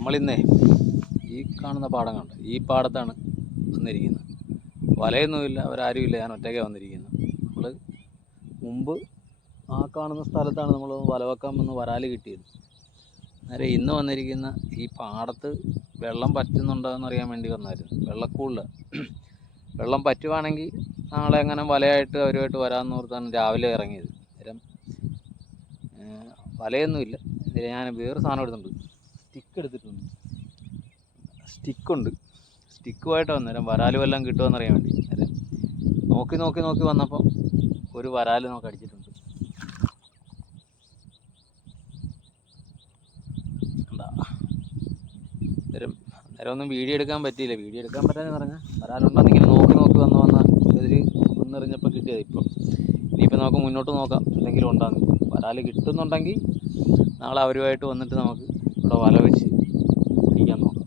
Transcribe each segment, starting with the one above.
നമ്മളിന്നേ ഈ കാണുന്ന പാടം കണ്ട് ഈ പാടത്താണ് വന്നിരിക്കുന്നത്. വലയൊന്നുമില്ല, അവരാരുമില്ല, ഞാൻ ഒറ്റയ്ക്കാണ് വന്നിരിക്കുന്നത്. നമ്മൾ മുമ്പ് ആ കാണുന്ന സ്ഥലത്താണ് നമ്മൾ വല വെക്കാൻ വന്ന് വരാൽ കിട്ടിയത്. നേരെ ഇന്ന് വന്നിരിക്കുന്ന ഈ പാടത്ത് വെള്ളം പറ്റുന്നുണ്ടോ എന്നറിയാൻ വേണ്ടി വന്നായിരുന്നു. വെള്ളക്കൂടിൽ വെള്ളം പറ്റുവാണെങ്കിൽ നാളെ എങ്ങനെ വലയായിട്ട് അവരുമായിട്ട് വരാമെന്ന് ഓർത്താണ് രാവിലെ ഇറങ്ങിയത്. നേരം വലയൊന്നുമില്ല. ഞാൻ വേറെ സാധനം എടുത്തിട്ടുണ്ട്, സ്റ്റിക്ക് എടുത്തിട്ടുണ്ട്. സ്റ്റിക്കുണ്ട്, സ്റ്റിക്കുമായിട്ട് വന്നേരം വരാൽ വല്ലതും കിട്ടുമെന്നറിയാൻ വേണ്ടി. നേരം നോക്കി നോക്കി നോക്കി വന്നപ്പോൾ ഒരു വരാൽ നമുക്ക് അടിച്ചിട്ടുണ്ട്. നേരം ഒന്നും വീഡിയോ എടുക്കാൻ പറ്റിയില്ല. വീഡിയോ എടുക്കാൻ പറ്റാന്ന് പറഞ്ഞാൽ വരാലുണ്ടെന്ന് ഇങ്ങനെ നോക്കി നോക്കി വന്ന് ഇതിൽ ഒന്നെറിഞ്ഞപ്പോൾ കിട്ടിയത്. ഇനിയിപ്പോൾ നമുക്ക് മുന്നോട്ട് നോക്കാം എന്തെങ്കിലും ഉണ്ടാകുന്നു. വരാൽ കിട്ടുന്നുണ്ടെങ്കിൽ നാളെ അവരുമായിട്ട് വന്നിട്ട് നമുക്ക് ഇവിടെ വല വെച്ച് പിടിക്കാൻ നോക്കാം.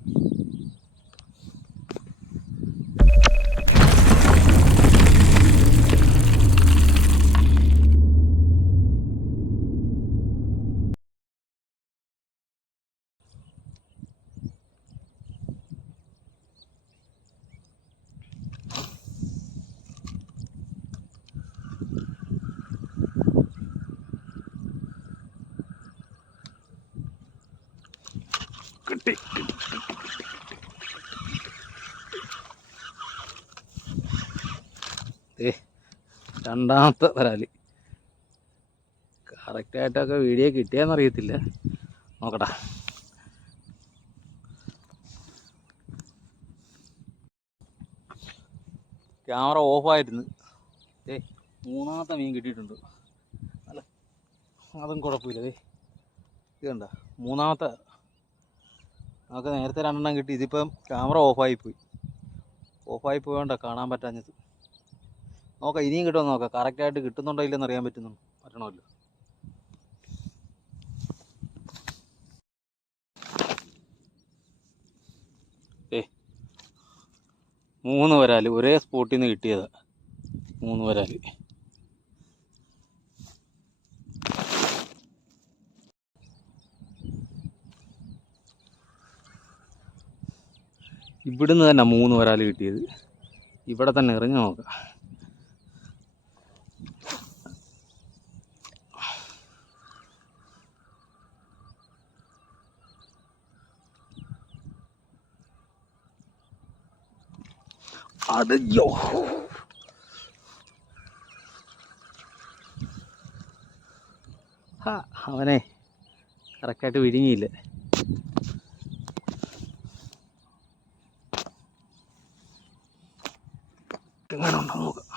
കിട്ടി. രണ്ടാമത്തെ വരാല്. കറക്റ്റായിട്ടൊക്കെ വീഡിയോ കിട്ടിയാന്നറിയത്തില്ല, നോക്കട്ടെ. ക്യാമറ ഓഫായിരുന്നു. മൂന്നാമത്തെ മീൻ കിട്ടിയിട്ടുണ്ട്. അല്ല അതും കുഴപ്പമില്ല. ഇത് കണ്ട മൂന്നാമത്തെ. നമുക്ക് നേരത്തെ രണ്ടെണ്ണം കിട്ടി. ഇതിപ്പം ക്യാമറ ഓഫായി പോയോണ്ടാ കാണാൻ പറ്റാഞ്ഞത്. നോക്കാം, ഇനിയും കിട്ടുമെന്ന് നോക്കാം. കറക്റ്റായിട്ട് കിട്ടുന്നുണ്ടോ ഇല്ലെന്ന് അറിയാൻ പറ്റണമല്ലോ. മൂന്ന് വരാൽ ഒരേ സ്പോട്ടിൽ നിന്ന് കിട്ടിയതാ. 3 വരാൽ. ഇവിടുന്ന് തന്നെ 3 വരാൽ കിട്ടിയത്. ഇവിടെ തന്നെ എറിഞ്ഞു നോക്കാം. അയ്യോ, അവനെ കറക്റ്റായിട്ട് വിഴുങ്ങിയില്ല. എങ്ങനെ ഉണ്ടോ നോക്കാം.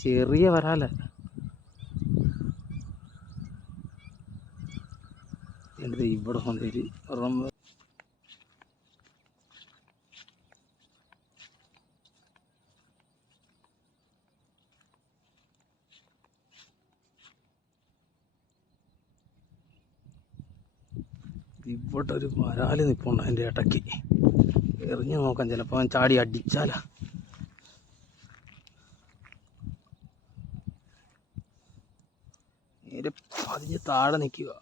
ചെറിയ വരാല. എൻ്റെ ഇവിടെ വന്നേര് ഇവിടെ ഒരു വരാല് നിൽപ്പുണ്ട്. അതിൻ്റെ ഇടയ്ക്ക് എറിഞ്ഞു നോക്കാം, ചിലപ്പോൾ അവൻ ചാടി അടിച്ചാലാ. നേരെ പതിഞ്ഞ് താഴെ നിൽക്കുക.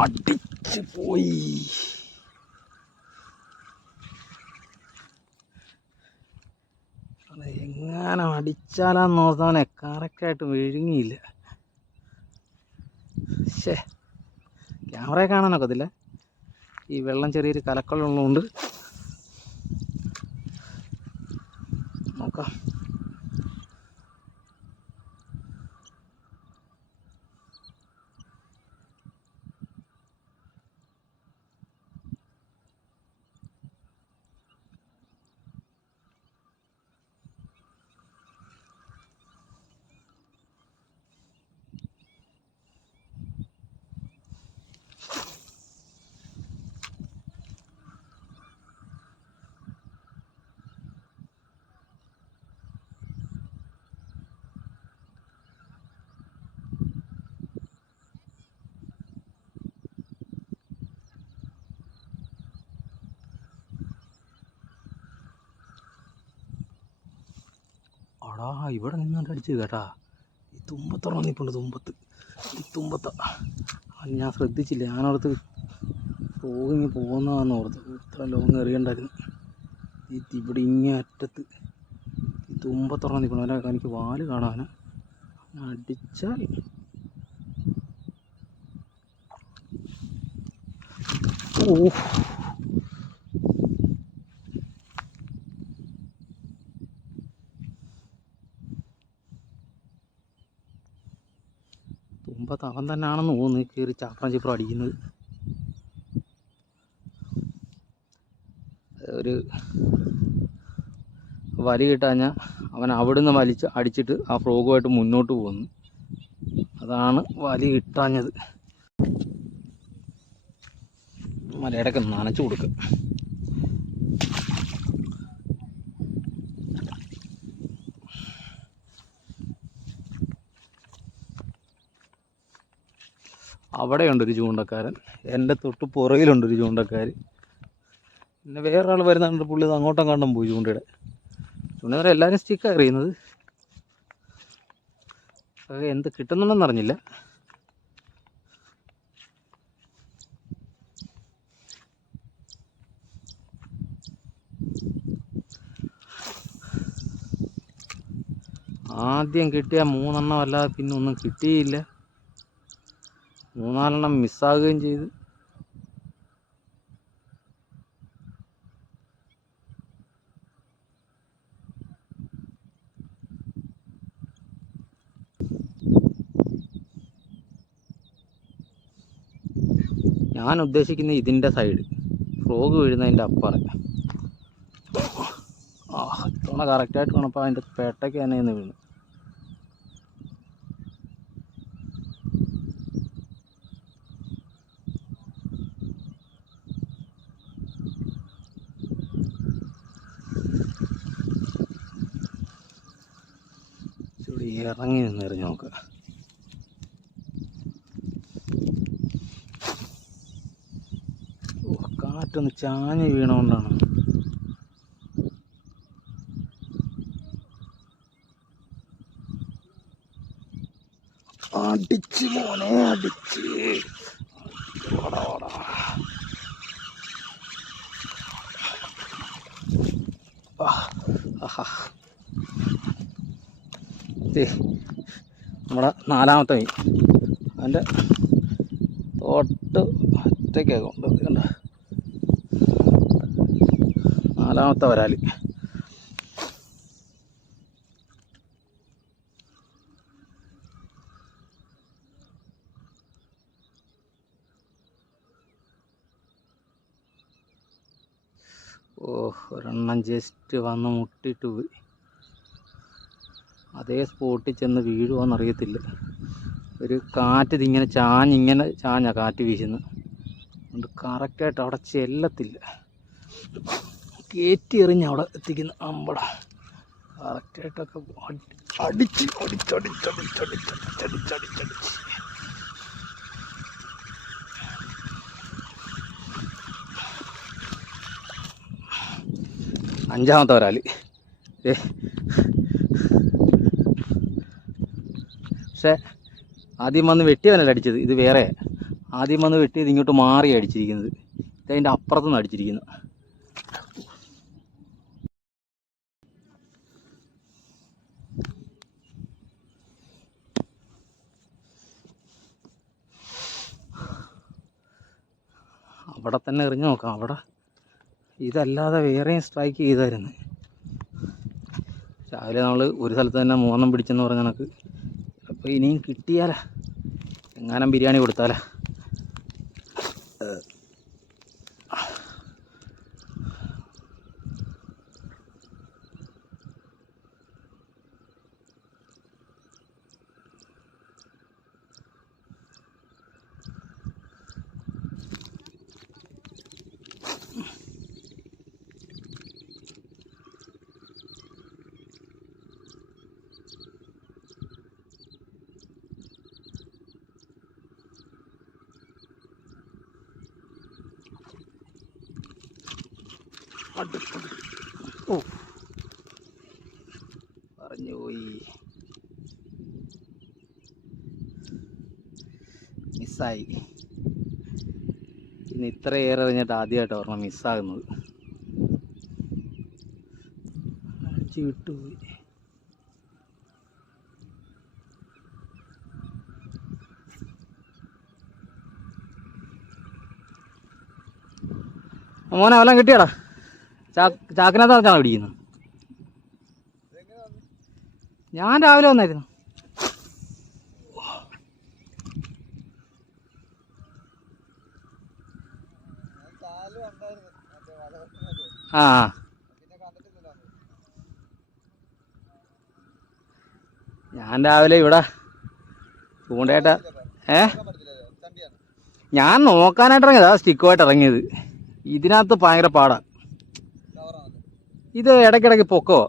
അടിച്ച് പോയി. എങ്ങനെ അടിച്ചാലാന്ന് നോർത്തവനെ കറക്റ്റായിട്ട് വിഴുങ്ങിയില്ല. ക്യാമറയെ കാണാനൊക്കത്തില്ല, ഈ വെള്ളം ചെറിയൊരു കലക്കലുള്ളതുകൊണ്ട്. നോക്കാം. ആടാ ഇവിടെ നിന്നുകൊണ്ട് അടിച്ചത് കേട്ടാ. ഈ തുമ്പത്തുറന്ന് നിൽപ്പുണ്ട്, ഈ തുമ്പത്ത. ഞാൻ ശ്രദ്ധിച്ചില്ല, ഞാനോർത്ത് പോകി പോകുന്നതാണെന്ന് ഓർത്ത്. ഇത്ര ലോങ് എറിയണ്ടായിരുന്നു. ഇവിടെ ഇങ്ങേ അറ്റത്ത് ഈ തുമ്പത്തുറന്ന് നിൽക്കണം. അതിൻ്റെ എനിക്ക് വാല് കാണാൻ അടിച്ചാൽ തുമ്പത്ത് അവൻ തന്നെയാണെന്ന് തോന്നുന്നു കയറി ചാപ്രം ചിപ്രം അടിക്കുന്നത്. ഒരു വലി കിട്ടാഞ്ഞാൽ അവൻ അവിടുന്ന് വലിച്ച് അടിച്ചിട്ട് ആ ഫ്രോഗുമായിട്ട് മുന്നോട്ട് പോകുന്നു. അതാണ് വലി കിട്ടാഞ്ഞത്. മലയിടയ്ക്ക് നനച്ചു കൊടുക്കുക. അവിടെയുണ്ടൊരു ചൂണ്ടക്കാരൻ, എൻ്റെ തൊട്ട് പുറകിലുണ്ടൊരു ചൂണ്ടക്കാർ. പിന്നെ വേറൊരാൾ വരുന്നുണ്ട്, പുള്ളി അങ്ങോട്ടും കണ്ടും പോയി ചൂണ്ടയുടെ. ചൂണ്ടവരെ എല്ലാവരും സ്റ്റിക്കാണ് എറിയുന്നത്. എന്ത് കിട്ടുന്നുണ്ടെന്ന് അറിഞ്ഞില്ല. ആദ്യം കിട്ടിയ 3 എണ്ണം അല്ലാതെ പിന്നെ ഒന്നും കിട്ടിയില്ല. 3-4 എണ്ണം മിസ്സാകുകയും ചെയ്തു. ഞാൻ ഉദ്ദേശിക്കുന്ന ഇതിൻ്റെ സൈഡ്, ഫ്രോഗ് വീഴുന്നതിൻ്റെ അപ്പുറം. ഇത്തവണ കറക്റ്റായിട്ട് വേണപ്പോൾ അതിൻ്റെ പേട്ടയ്ക്ക് തന്നെ നിന്ന് വീണു. ഇറങ്ങി നിന്നെറിഞ്ഞ് നോക്കുക. കാറ്റൊന്ന് ചാഞ്ഞ് വീണുകൊണ്ടാണ്. അടിച്ച് മോനെ അടിച്ച്. നമ്മുടെ 4ാമത്തെ മീൻ അതിൻ്റെ തൊട്ട് ഒറ്റയ്ക്കൊക്കെ ഉണ്ട്. കണ്ട 4ാമത്തെ വരാൽ. ഒരെണ്ണം ജസ്റ്റ് വന്ന് മുട്ടിയിട്ട് പോയി. അതേ സ്പോട്ടിൽ ചെന്ന് വീഴുമോയെന്നറിയത്തില്ല. ഒരു കാറ്റ് ഇതിങ്ങനെ ചാഞ്ഞ കാറ്റ് വീശുന്നു. അതുകൊണ്ട് കറക്റ്റായിട്ട് അവിടെ ചെല്ലത്തില്ല. കയറ്റി എറിഞ്ഞ് അവിടെ എത്തിക്കുന്ന അമ്പട കറക്റ്റായിട്ടൊക്കെ അടിച്ച്. 5ാമത്തെ വരാൽ. പക്ഷേ ആദ്യം വന്ന് വെട്ടിയതല്ല അടിച്ചത്, ഇത് വേറെ. ആദ്യം വന്ന് വെട്ടിയത് ഇങ്ങോട്ട് മാറി അടിച്ചിരിക്കുന്നത്. ഇതതിൻ്റെ അപ്പുറത്തുനിന്ന് അടിച്ചിരിക്കുന്നത്. അവിടെ തന്നെ എറിഞ്ഞു നോക്കാം. അവിടെ ഇതല്ലാതെ വേറെയും സ്ട്രൈക്ക് ചെയ്തായിരുന്നു. രാവിലെ നമ്മൾ ഒരു സ്ഥലത്ത് തന്നെ 3 എണ്ണം പിടിച്ചെന്ന് പറഞ്ഞ കണക്ക് അപ്പോൾ ഇനിയും കിട്ടിയാലാ, എങ്ങാനും ബിരിയാണി കൊടുത്താലാ. പറഞ്ഞു പോയി. മിസ്സായി. പിന്നെ ഇത്രയേറെ എറിഞ്ഞിട്ട് ആദ്യമായിട്ട് ഒരെണ്ണം മിസ്സാകുന്നത്. അടിച്ച് വിട്ടുപോയി. മോനെ വല്ലതും കിട്ടിയാടാ? ചാക്കിനകത്ത് വെച്ചാണോ പിടിക്കുന്നത്? ഞാൻ രാവിലെ വന്നായിരുന്നു. ആ ഞാൻ രാവിലെ ഇവിടെ ചൂണ്ടയായിട്ട് ഞാൻ നോക്കാനായിട്ട് ഇറങ്ങിയതാ, സ്റ്റിക്കുമായിട്ട് ഇറങ്ങിയത്. ഇതിനകത്ത് ഭയങ്കര പാടാ. ഇത് ഇടയ്ക്കിടയ്ക്ക് പൊക്കോ.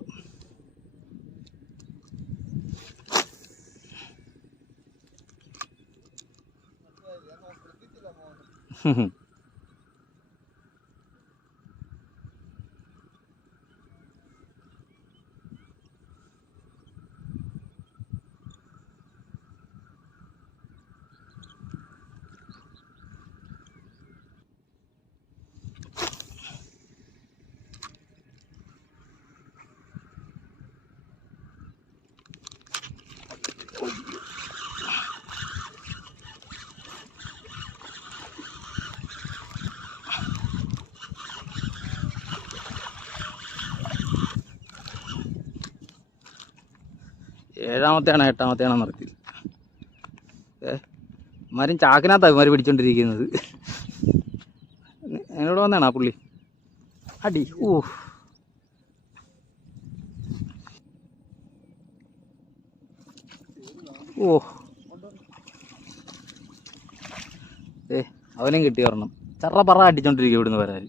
ഏഴാമത്തെയാണോ എട്ടാമത്തെയാണോ നിർത്തി. മാരും ചാക്കിനകത്താണ് ഇവന്മാർ പിടിച്ചോണ്ടിരിക്കുന്നത്. എന്നോട് വന്നാണോ പുള്ളി? അടി. ഓ ഓ അവനെയും കിട്ടി ഒരെണ്ണം. ചറ പറ അടിച്ചോണ്ടിരിക്കും ഇവിടുന്ന് വരാൻ.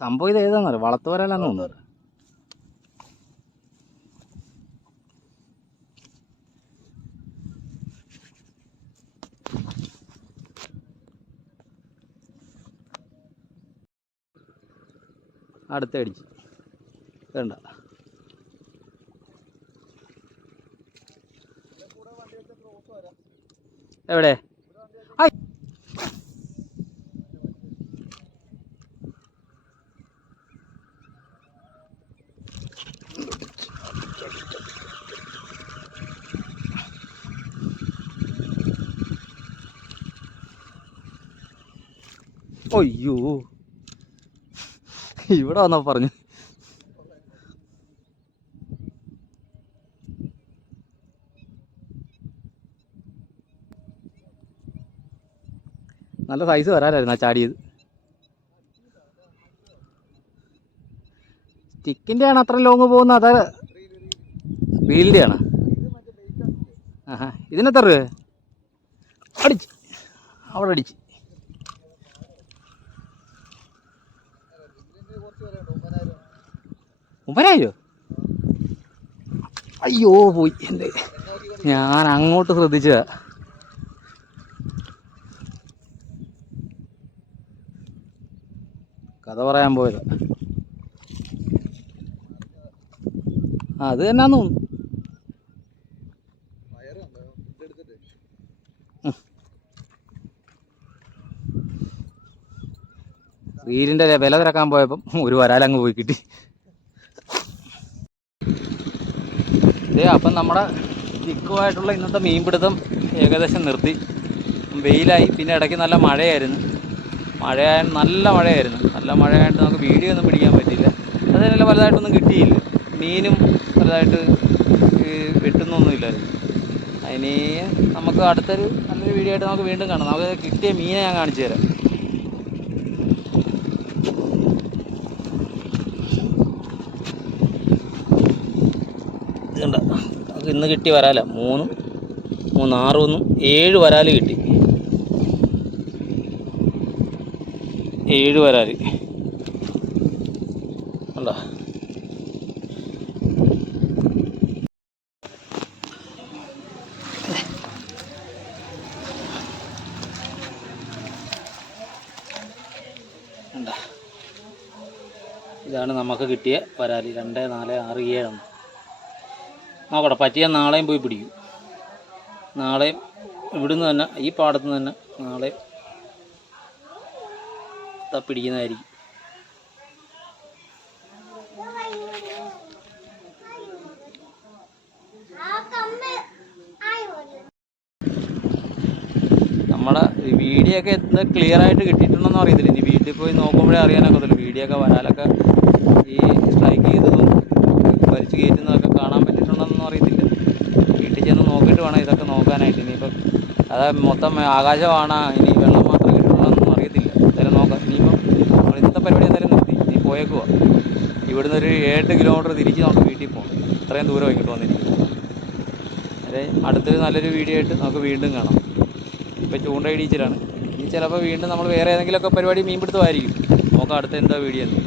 സംഭവം ഇത് ഏതാണെന്നറിയോ? വളർത്തു വരാലാന്ന് തോന്നുന്നത്. അടുത്ത അടിച്ച് വേണ്ട. എവിടെ? അയ്യോ, ഇവിടെ വന്നോ പറഞ്ഞു. നല്ല സൈസ് വരാനായിരുന്നു ആ ചാടിയത്. സ്റ്റിക്കിൻ്റെ ആണ് അത്ര ലോങ് പോകുന്നത്? അതാ റീലിൻ്റെ ആണ്? ആഹാ, ഇതിനെത്ര രൂപ? അടിച്ച് അവിടെ അടിച്ച്. മുപ്പതിനായിരോ? അയ്യോ പോയി എൻ്റെ. ഞാൻ അങ്ങോട്ട് ശ്രദ്ധിച്ചതാ. കഥ പറയാൻ പോയത് അത് തന്നെയാന്ന് തോന്നുന്നു. റീലിൻ്റെ വില തിരക്കാൻ പോയപ്പം ഒരു വരാലങ്ങ് പോയി കിട്ടി. അപ്പം നമ്മുടെ തിക്കുമായിട്ടുള്ള ഇന്നത്തെ മീൻപിടുത്തം ഏകദേശം നിർത്തി. വെയിലായി, പിന്നെ ഇടയ്ക്ക് നല്ല മഴയായിരുന്നു. നല്ല മഴയായിരുന്നു. നല്ല മഴയായിട്ട് നമുക്ക് വീഡിയോ ഒന്നും പിടിക്കാൻ പറ്റിയില്ല. അതിനെല്ലാം വലുതായിട്ടൊന്നും കിട്ടിയില്ല. മീനും വലുതായിട്ട് വെട്ടുന്നൊന്നുമില്ലായിരുന്നു. അതിന് നമുക്ക് അടുത്തൊരു നല്ലൊരു വീഡിയോ ആയിട്ട് നമുക്ക് വീണ്ടും കാണാം. നമുക്ക് കിട്ടിയ മീനെ ഞാൻ കാണിച്ചു തരാം. ഇതുണ്ട, നമുക്ക് ഇന്ന് കിട്ടി വരാല 3, 6, 7 വരാൽ കിട്ടി. 7 വരാൽ ഉണ്ടോ? ഉണ്ടോ? ഇതാണ് നമുക്ക് കിട്ടിയ വരാൽ. 2, 4, 6, 7 നോക്കട്ടെ. പറ്റിയാൽ നാളെയും പോയി പിടിക്കും. നാളെയും ഇവിടുന്ന് തന്നെ, ഈ പാടത്ത് നിന്ന് തന്നെ നാളെ പിടിക്കുന്നതായിരിക്കും. നമ്മുടെ വീഡിയോ ഒക്കെ എത്ര ക്ലിയർ ആയിട്ട് കിട്ടിയിട്ടുണ്ടെന്ന് അറിയത്തില്ല. ഇനി വീട്ടിൽ പോയി നോക്കുമ്പോഴേ അറിയാനൊക്കത്തില്ല. വീഡിയോ ഒക്കെ വരാലൊക്കെ ഈ സ്ട്രൈക്ക് ചെയ്തതും വലിച്ചു കയറ്റുന്നതൊക്കെ കാണാൻ പറ്റിയിട്ടുണ്ടെന്നൊന്നും അറിയത്തില്ല. വീട്ടിൽ ചെന്ന് നോക്കിയിട്ട് വേണം ഇതൊക്കെ നോക്കാനായിട്ട്. ഇനിയിപ്പം അതായത് മൊത്തം ആകാശമാണ്, ഇനി വെള്ളം മാത്രം കിട്ടുള്ളതെന്നൊന്നും അറിയത്തില്ല. എന്തായാലും നോക്കാം. ഇനിയിപ്പം നമ്മൾ ഇന്നത്തെ പരിപാടി എന്തായാലും നിർത്തി. ഇനി പോയേക്കുവാ. ഇവിടുന്ന് ഒരു 8 കിലോമീറ്റർ തിരിച്ച് നമുക്ക് വീട്ടിൽ പോകണം. ഇത്രയും ദൂരം ഇങ്ങോട്ട് വന്നിരിക്കും. അതെ, അടുത്തൊരു നല്ലൊരു വീഡിയോ ആയിട്ട് നമുക്ക് വീണ്ടും കാണാം. ഇപ്പോൾ ചൂണ്ടയിടിച്ചിലാണ്. ഇനി ചിലപ്പോൾ വീണ്ടും നമ്മൾ വേറെ ഏതെങ്കിലുമൊക്കെ പരിപാടി മീൻപിടുത്തമായിരിക്കും. നോക്കാം അടുത്ത എന്താ വീഡിയോ എന്ന്.